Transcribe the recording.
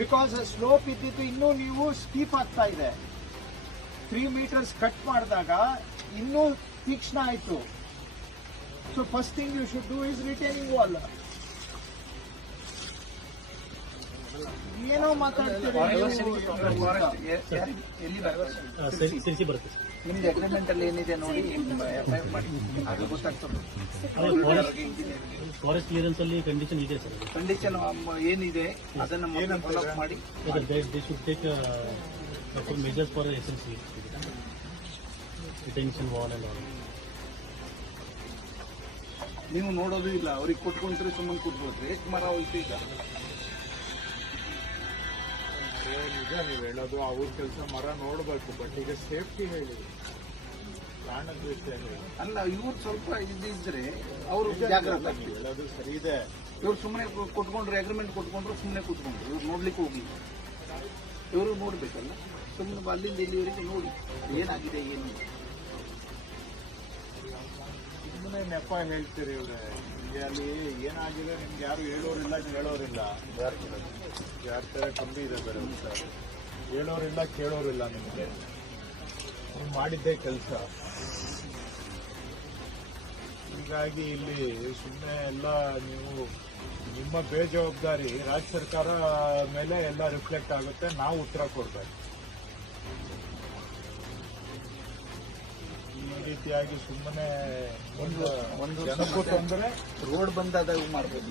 Because slope ಇದ್ದಿದ್ದು ಇನ್ನೂ ನೀವು ಸ್ಟೀಪ್ ಆಗ್ತಾ ಇದೆ. ತ್ರೀ ಮೀಟರ್ಸ್ ಕಟ್ ಮಾಡಿದಾಗ ಇನ್ನೂ ತೀಕ್ಷ್ಣ ಆಯಿತು. So first thing you should do is retaining wall ಏನೋ ಮಾತಾಡ್ತೀರಿ ನಿಮ್ದು ಅಗ್ರಿಮೆಂಟ್ ಅಲ್ಲಿ ಏನಿದೆ ನೋಡಿ ಮಾಡಿ. ಅದು ಗೊತ್ತಾಗ್ತದೆ. ಫಾರೆಸ್ಟ್ ಕ್ಲಿಯರೆನ್ಸ್ ಅಲ್ಲಿ ಕಂಡೀಷನ್ ಇದೆ ಸರ್. ಕಂಡೀಷನ್ ಏನಿದೆ ಅದನ್ನ ಮೊದಲು ಫಾಲೋ ಮಾಡಿ. They should take measures for S S C retention wall and all ನೀವು ನೋಡೋದು ಇಲ್ಲ. ಅವ್ರಿಗೆ ಕೊಟ್ಕೊಂಡ್ರೆ ಸುಮ್ಮನೆ ಕೂತ್ಬೋದ್ರಿ ಎಷ್ಟು ಮರ ಹೋಯ್ತು ಈಗ. ನಿಜ ನೀವು ಹೇಳೋದು ಅವ್ರ ಕೆಲಸ ಮರ ನೋಡ್ಬೇಕು ಬಟ್ ಈಗ ಸೇಫ್ಟಿ ಹೇಳಿದ್ರು. ಹೇಳಿ ಅಲ್ಲ ಇವ್ರು ಸ್ವಲ್ಪ ಇದ್ರೆ ಅವರು ಜಾಗ್ರತೆ ಆಗ್ತೀವಿ. ಸರಿ ಇದೆ. ಇವ್ರು ಸುಮ್ಮನೆ ಕೊಟ್ಕೊಂಡ್ರು ಅಗ್ರಿಮೆಂಟ್ ಕೊಟ್ಕೊಂಡ್ರು ಸುಮ್ಮನೆ ಕೂತ್ಕೊಂಡ್ರು. ಇವ್ರು ನೋಡ್ಲಿಕ್ಕೆ ಹೋಗಿ. ಇವರು ನೋಡ್ಬೇಕಲ್ಲ. ಸುಮ್ಮನೆ ಅಲ್ಲಿಂದ ಇಲ್ಲಿವರೆಗೆ ನೋಡಿ. ಏನಾಗಿದೆ ಏನು. ಸುಮ್ಮನೆ ನೆಪ ಹೇಳ್ತೀರಿ ಇವ್ರೆ. ಇಲ್ಲಿ ಅಲ್ಲಿ ಏನಾಗಿದೆ ನಿಮ್ಗೆ ಯಾರು ಹೇಳೋರಿಲ್ಲ ಹೇಳೋರಿಲ್ಲ. ಯಾರ ತರ ಕಮ್ಮಿ ಇದೆ ಬೇರೆ ಸರ್ ಹೇಳೋರಿಲ್ಲ ಕೇಳೋರಿಲ್ಲ ನಿಮ್ಗೆ. ನೀವು ಮಾಡಿದ್ದೇ ಕೆಲಸ. ಹೀಗಾಗಿ ಇಲ್ಲಿ ಸುಮ್ಮನೆ ಎಲ್ಲ ನೀವು ನಿಮ್ಮ ಬೇಜವಾಬ್ದಾರಿ ರಾಜ್ಯ ಸರ್ಕಾರ ಮೇಲೆ ಎಲ್ಲ ರಿಫ್ಲೆಕ್ಟ್ ಆಗುತ್ತೆ ನಾವು ಉತ್ತರ ಕೊಡ್ಬೇಕು. ಈ ರೀತಿಯಾಗಿ ಸುಮ್ಮನೆ ಒಂದು ಒಂದು ಜನಕ್ಕೂ ತೊಂದರೆ ರೋಡ್ ಬಂದಾದಾಗ ಮಾಡ್ಬೋದು.